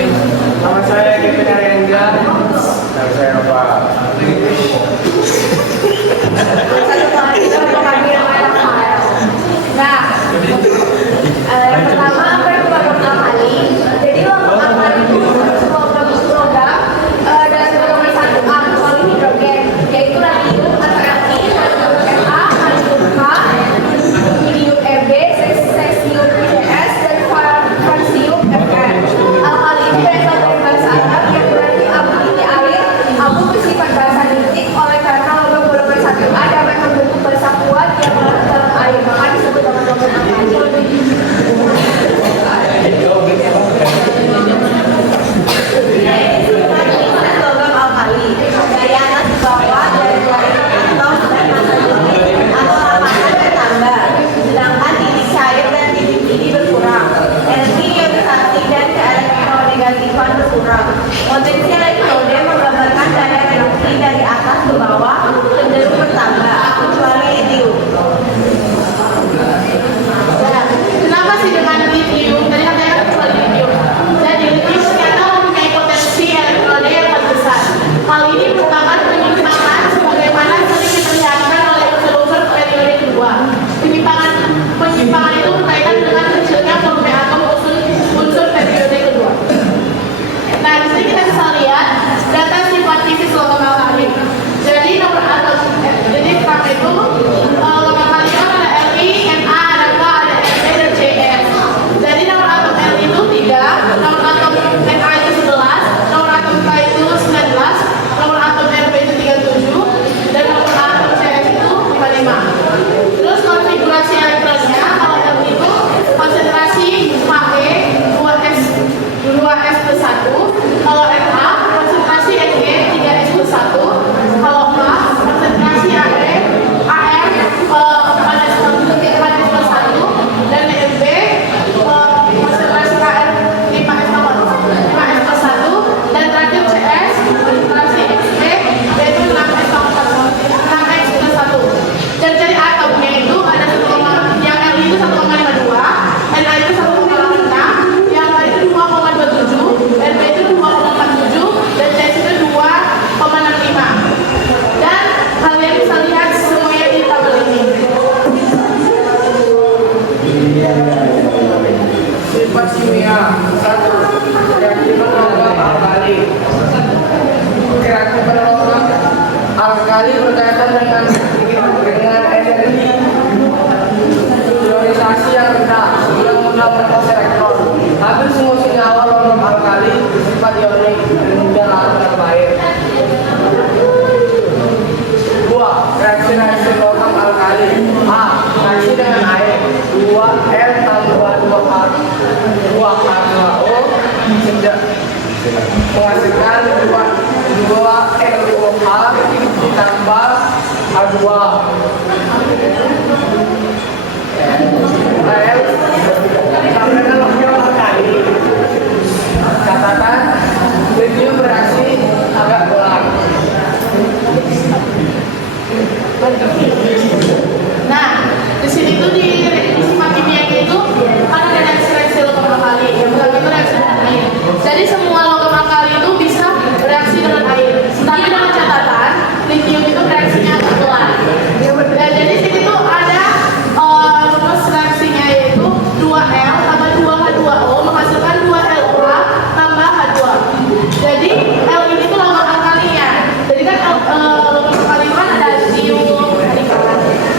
Nama saya Kevin Arendra. Nama saya Nova. Nah, yang pertama apa yang program Alkali? Jadi program Alkali itu sebuah program dan program satu alkohol hidrogen, yaitu radium atau Li, radium Na, radium K, iridium Eb, cesium IgS, dan francium Fn. Alkali itu berasal dari bahasa Arab yang berarti abu ini air. Abu bersifat basa nitik oleh karena logam golongan 1A dapat membentuk basa kuat yang larut dalam air, maka disebut dengan logam alkali. Logam alkali dari atas ke bawah, dari luar atau rapatkan bertambah, sedangkan titik cair dan titik tinggi berkurang. Energi ionisasi dan keelektronegatifan berkurang. Potensi elektrode menggambarkan daya reduksi dari atas ke bawah cenderung bertambah, kecuali litium. Kenapa sih dengan litium? Tadi katanya kecuali litium. Jadi litium ternyata mempunyai potensi elektrode yang paling besar. Hal ini merupakan penyimpangan sebagaimana sering diperlihatkan oleh unsur-unsur periode kedua. Penyimpangan itu berkaitan dengan kecilnya volume atom unsur periode kedua. Nah, di sini kita bisa lihat data sifat fisik logam alkali. Jadi nomor atom, jadi pertama itu logam alkali itu ada Li, Na, ada K, ada Mg, dan Cs. Jadi nomor atom Li itu 3, nomor atom Na itu 11, nomor atom K itu 19, nomor atom Mg itu 37, dan nomor atom Cs itu 55. Terus konfigurasi elektronnya, kalau Li itu konsentrasi He 2s plus 1, kalau Na konsentrasi Eg 3s plus 1, kalau K konsentrasi Am 4s plus 1, dan Mb konsentrasi Kr 5s plus 1, dan terakhir Cs konsentrasi Xg yaitu 6x plus 1. Dan jadi atomnya itu ada yang Li itu 1,52, Na itu 1,86, yang K itu 2,27, Mb itu 2,47, dan Cs itu 2,65. Dan kalian bisa lihat semuanya di tabel ini. Sifat kimia 1. Reaktifan logam alkali. Reaktifan logam alkali berkaitan dengan energi ionisasi yang rendah yang mudah berkos elektron. Hampir semua senyawa logam alkali bersifat ionik dan mudah larut dalam air. 2. Reaksi logam alkali. A. Reaksi dengan air. 2L tambah 2H2O menghasilkan 2LOH ditambah H2. L sama dengan logam alkali. Catatan litium bereaksi agak gelap. Nah, di sini tuh di sifat kimianya itu kan ada reaksi logam alkali. Yang pertama itu reaksi dengan air. Jadi semua logam alkali itu bisa bereaksi dengan air. Tapi dengan catatan litium itu reaksinya agak pelan. Nah, jadi di sini tuh ada rumus reaksinya yaitu 2L tambah 2H2O menghasilkan 2LOH tambah H2. Jadi L ini tuh logam alkalinya. Jadi kan logam alkali kan ada litium.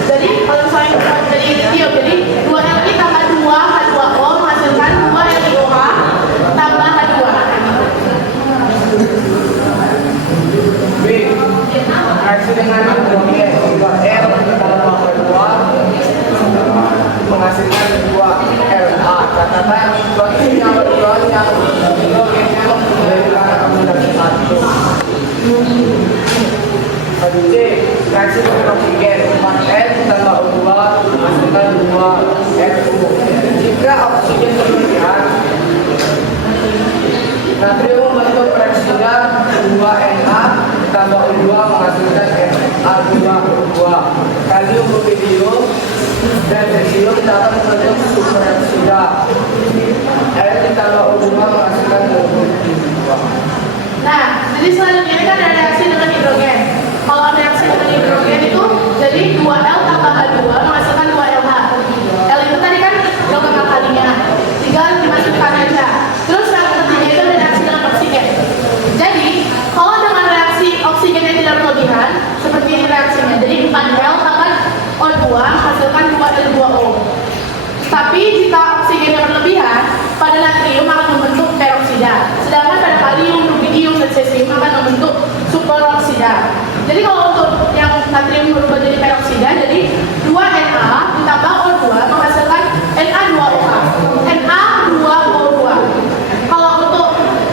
Jadi kalau misalnya jadi litium, jadi 2Li tambah 2H2O menghasilkan 2LiOH tambah H2. B. Reaksi dengan hidrogen 2L tambah H2 menghasilkan 2La. Catatan bagi senyawa ion yang hidrogennya mempunyai karakter satu. C. Reaksi dengan oksigen 4N tambah O2 menghasilkan 2SO. Jika oksigen berlebihan, natrium membentuk reaksinya 2Na tambah O2 menghasilkan Na2O2. Kalium rubidium dan cesium dapat membentuk superreaksinya. Air ditambah O2 menghasilkan O2. Nah, jadi selanjutnya ini kan ada reaksi dengan hidrogen. Kalau ada reaksi dengan hidrogen itu jadi 2L tambah H2 menghasilkan 2LH. L itu tadi kan logam alkalinya, tinggal dimasukkan aja. Terus yang ketiga itu ada reaksi dengan oksigen. Jadi kalau dengan reaksi oksigen yang tidak berlebihan, seperti ini reaksinya. Jadi 4L tambah O2 menghasilkan 2L2O. Tapi jika oksigen yang berlebihan, pada natrium akan membentuk peroksida. Sedangkan pada kalium, rubidium, dan cesium akan membentuk superoksida. Jadi kalau untuk yang natrium berubah jadi peroksida, jadi 2Na ditambah O2 menghasilkan Na2OH. Na2O2. Kalau untuk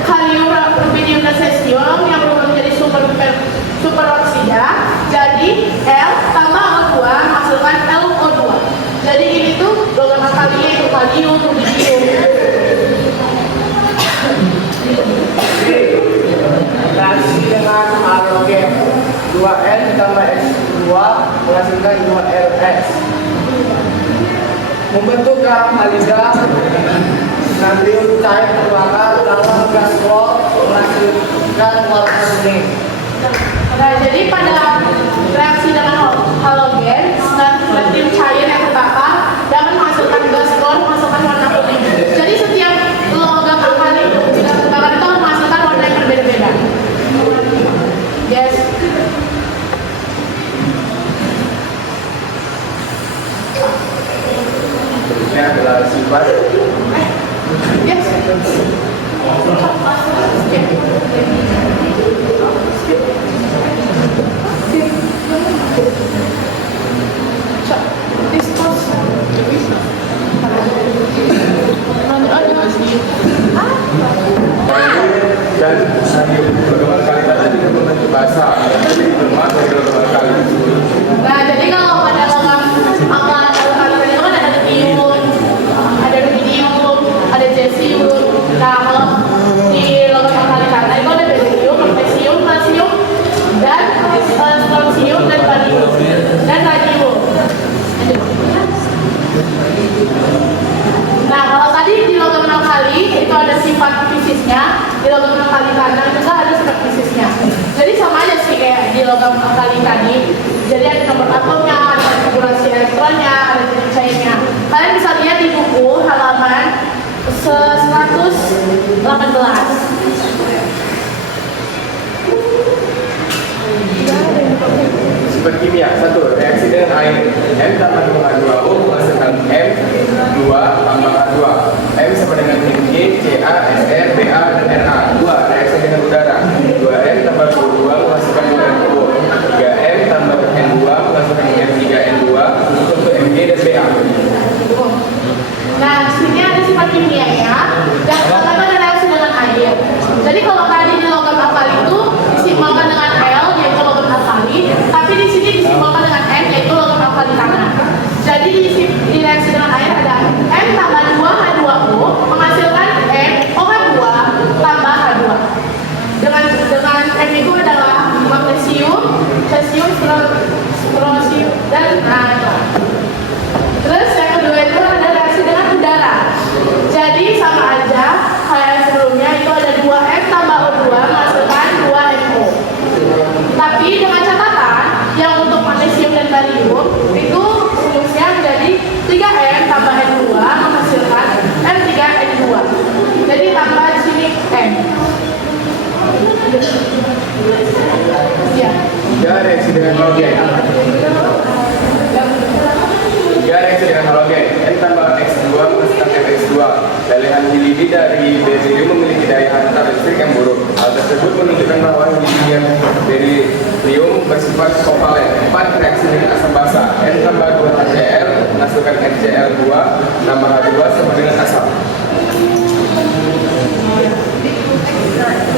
kalium, rubidium, dan cesium yang berubah menjadi superoksida, jadi L tambah O2 menghasilkan LO2. Jadi ini tuh logam alkalinya itu kalium, rubidium. Reaksi dengan halogen 2N ditambah X2 menghasilkan 2LS. Membentuk garam halida, natrium cair terbakar dalam gas klor menghasilkan warna kuning. Nah, jadi pada reaksi dengan halogen, natrium cair yang terbakar dapat menghasilkan gas klor menghasilkan warna kuning. Jadi setiap logam alkali jika terbakar itu menghasilkan warna yang berbeda-beda. Yes. Berikutnya adalah sifat. Yes. Dan logam alkali tadi juga membentuk basa, jadi lemah dari logam alkali. Nah, jadi kalau pada logam alkali itu kan ada lithium, ada rubidium, ada cesium. Nah, kalau di logam alkali karena itu ada barium, magnesium, kalsium, dan strontium dan barium dan radium. Nah, kalau tadi di logam alkali itu ada sifat fisisnya, di logam alkali karena juga ada sifat fisisnya. Jadi sama aja sih kayak di logam alkali tadi. Jadi ada nomor atomnya, ada konfigurasi elektronnya, ada jenis cairnya. Kalian bisa lihat di buku halaman 118. Sifat kimia, 1. Reaksi dengan air. M tambah dengan H2O menghasilkan M2 tambah H2. M sama dengan Mg, Ca, Sr, Ba, dan Na. 2. Reaksi dengan udara. 2N tambah O2 menghasilkan 2NO. 3N tambah N2 menghasilkan M3N2 untuk Mg dan Ba. Nah, di sini ada sifat kimianya dan pertama ada reaksi dengan air. Jadi kalau tadi di logam alkali itu disimbolkan dengan L yaitu logam alkali, tapi di sini disimbolkan dengan M yaitu logam alkali karena. Jadi di reaksi dengan air ada M tambah 2H2O menghasilkan M OH2 tambah H2. Dengan M itu adalah magnesium, cesium, strontium, dan radon. Terus yang kedua itu ada reaksi dengan udara. Jadi sama aja kayak sebelumnya itu ada 2M tambah O2 menghasilkan 2NO. Tapi dengan catatan yang untuk magnesium dan barium itu rumusnya menjadi 3M tambah N2 menghasilkan M3N2. Jadi tambah di sini M. Ya. 3. Reaksi dengan halogen. 3. Reaksi dengan halogen. N tambah X2 menghasilkan MX2. Dalehan hilidi dari berium memiliki daya hantar listrik yang buruk. Hal tersebut menunjukkan bahwa hilidi berium bersifat kovalen. 4. Reaksi dengan asam basa. N tambah 2HCl menghasilkan NCl2 tambah H2 sama dengan asam.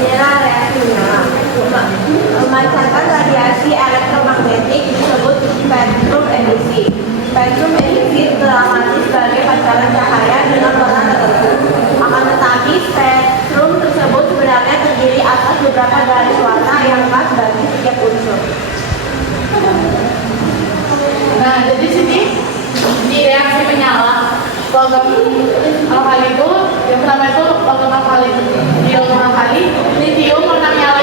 Inilah reaksinya. Memancarkan radiasi elektromagnetik disebut spektrum emisi. Spektrum emisi teramati sebagai pancaran cahaya dengan warna tertentu. Akan tetapi spektrum tersebut sebenarnya terdiri atas beberapa garis warna yang khas bagi setiap unsur. Nah, jadi sini di reaksi menyala logam alkali itu yang pertama itu logam alkali. Di logam alkali lithium warna menyala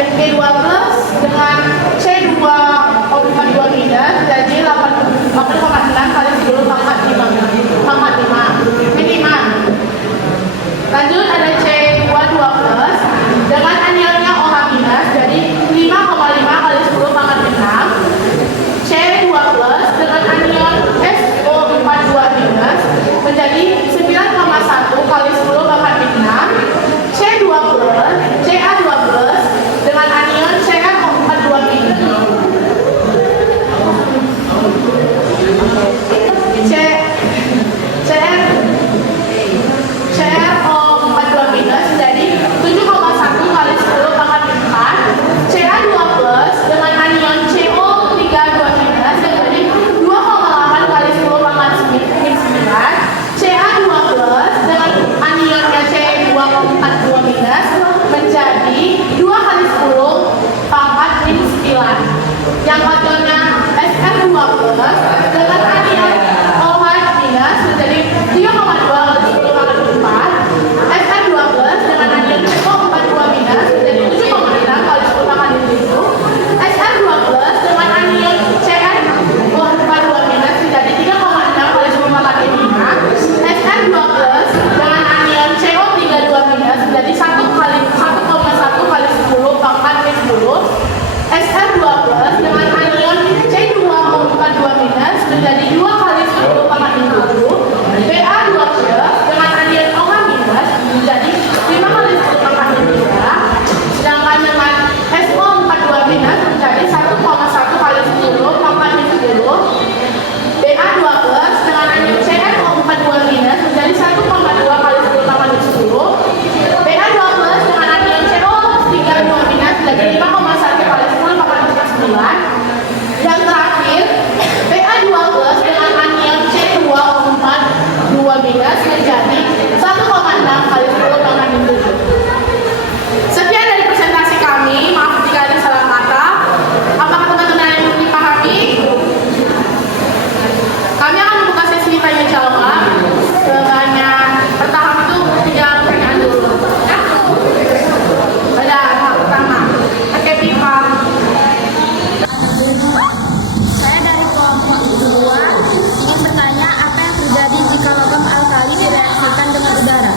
Mg2 plus dengan C2O42 minus jadi 8,6 kali 10 pangkat 5 minimal. Lanjut ada C22 plus dengan anionnya OH minus jadi 5,5 kali 10 pangkat 6. C2 plus dengan anion SO42 minus menjadi 9,1 kali 10 pangkat 6. C2 plus Ca2 plus dengan anion Cr42 minus CrO42 minus menjadi 7,1 kali 10 pangkat 4. Ca2 plus dengan anion CO32 minus menjadi 2,8 kali 10 pangkat 9. Ca2 plus dengan anionnya C2O42 minus menjadi 2 kali 10 pangkat 9. Yang katonnya Sr2 plus dengan anion OH minus menjadi 3,2 kali 10 pangkat 4. Sr2 plus dengan anion CO42 minus menjadi 7,6 kali 10 pangkat 7. Sr2 plus dengan anion CrO42 minus menjadi 3,6 kali 10 pangkat 5. Sr2 plus dengan anion CO32 minus menjadi 1,1 kali 10 pangkat 10. Sr2 plus dengan anion C2O42 minus menjadi 2 kali 10 pangkat 50. Ba2 plus dengan anion OH minus menjadi 5 kali 10 pangkat 3. Sedangkan dengan SO42 minus menjadi 1,1 kali 10 pangkat 10. Ba2 plus dengan anion CrO42 minus menjadi 1,2 kali 10 pangkat 10. Ba2 plus dengan anion CO32 minus menjadi 5,1 kali 10 pangkat 9. Yang terakhir, Ba2 plus dengan anion C2O42 minus menjadi 1,6 kali 10 pangkat 7. Sekian dari presentasi kami. Maaf jika ada salah kata. Apakah teman-teman yang belum dipahami? Kami akan membuka sesi tanya jawab. Sebanyak pertama itu 3 pertanyaan dulu. Ada tahap pertama. Oke, Pipa. Saya dari kelompok 2 ingin bertanya apa yang terjadi jika logam alkali direaksikan dengan udara.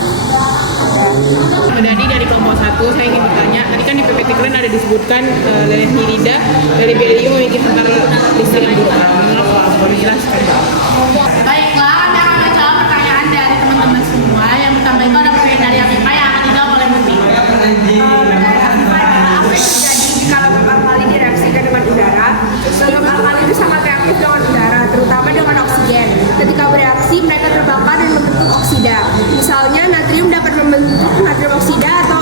Dari kelompok 1 saya ingin bertanya, tadi kan di PPT kalian ada disebutkan lelehan hirida dari belium memiliki hantar listrik yang buruk. Mengapa? Boleh jelaskan? Baiklah, kami akan menjawab pertanyaan dari teman-teman semua. Yang pertama itu ada pertanyaan dari Afifa yang akan dijawab oleh Muti. Apa yang terjadi jika logam alkali direaksikan dengan udara? Logam alkali itu sangat reaktif dengan udara, terutama dengan oksigen. Ketika bereaksi, mereka terbakar dan membentuk oksida. Misalnya, natrium dapat membentuk natrium oksida atau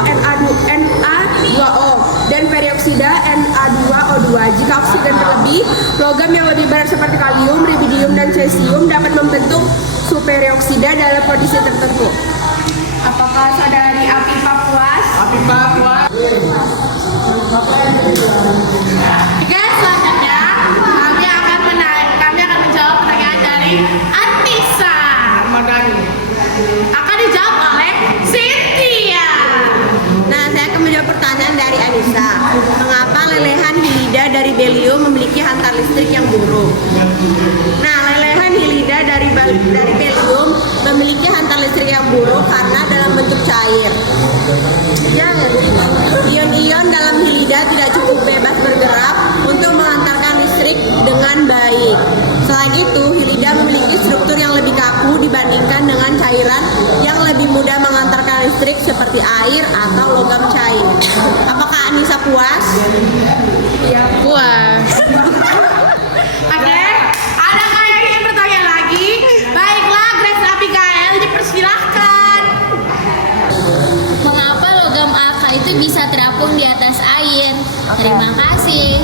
Na2O dan perioksida Na2O2. Jika oksigen berlebih, logam yang lebih berat seperti kalium, rubidium, dan cesium dapat membentuk superoksida dalam kondisi tertentu. Apakah saudari Afifa puas? Oke, selanjutnya kami akan menjawab pertanyaan dari Anissa. Akan dijawab oleh Cynthia. Nah, saya akan menjawab pertanyaan dari Anissa. Mengapa lelehan hilida dari belium memiliki hantar listrik yang buruk? Nah, lelehan hilida dari belium memiliki hantar listrik yang buruk karena dalam bentuk cair. Ion-ion dalam hilida tidak cukup bebas bergerak untuk mengantarkan listrik dengan baik. Selain itu, hilida memiliki struktur yang lebih kaku dibandingkan dengan cairan yang lebih mudah mengantarkan listrik seperti air atau logam cair. Apakah Anissa puas? Iya, puas. Oke, adakah yang ingin bertanya lagi? Baiklah, Grace Abigail, dipersilahkan. Mengapa logam alkali itu bisa terapung di atas air? Terima kasih.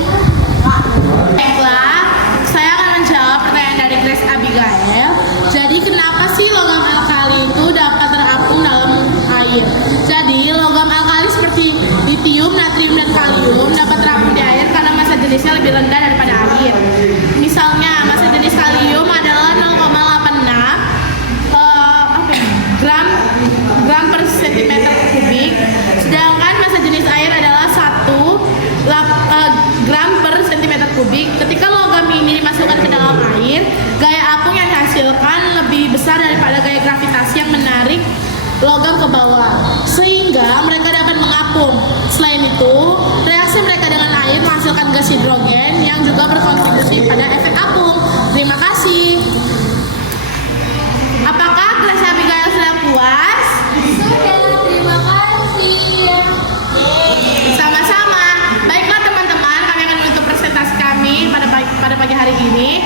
Baiklah, saya akan menjawab pertanyaan dari Grace Abigail. Jadi kenapa sih logam alkali itu dapat terapung dalam air? Jadi logam alkali seperti litium, natrium, dan kalium dapat terapung di air karena massa jenisnya lebih rendah daripada air. Misalnya massa jenis kalium adalah 0,86 gram per cm kubik, sedangkan massa jenis air adalah 1 Jadi ketika logam ini dimasukkan ke dalam air, gaya apung yang dihasilkan lebih besar daripada gaya gravitasi yang menarik logam ke bawah, sehingga mereka dapat mengapung. Selain itu, reaksi mereka dengan air menghasilkan gas hidrogen yang juga berkontribusi pada efek apung. Terima kasih. Apakah kelas Abigail sudah puas? Sudah, terima kasih. Sama-sama. Baiklah teman-teman, kami akan menutup presentasi kami pada pagi hari ini.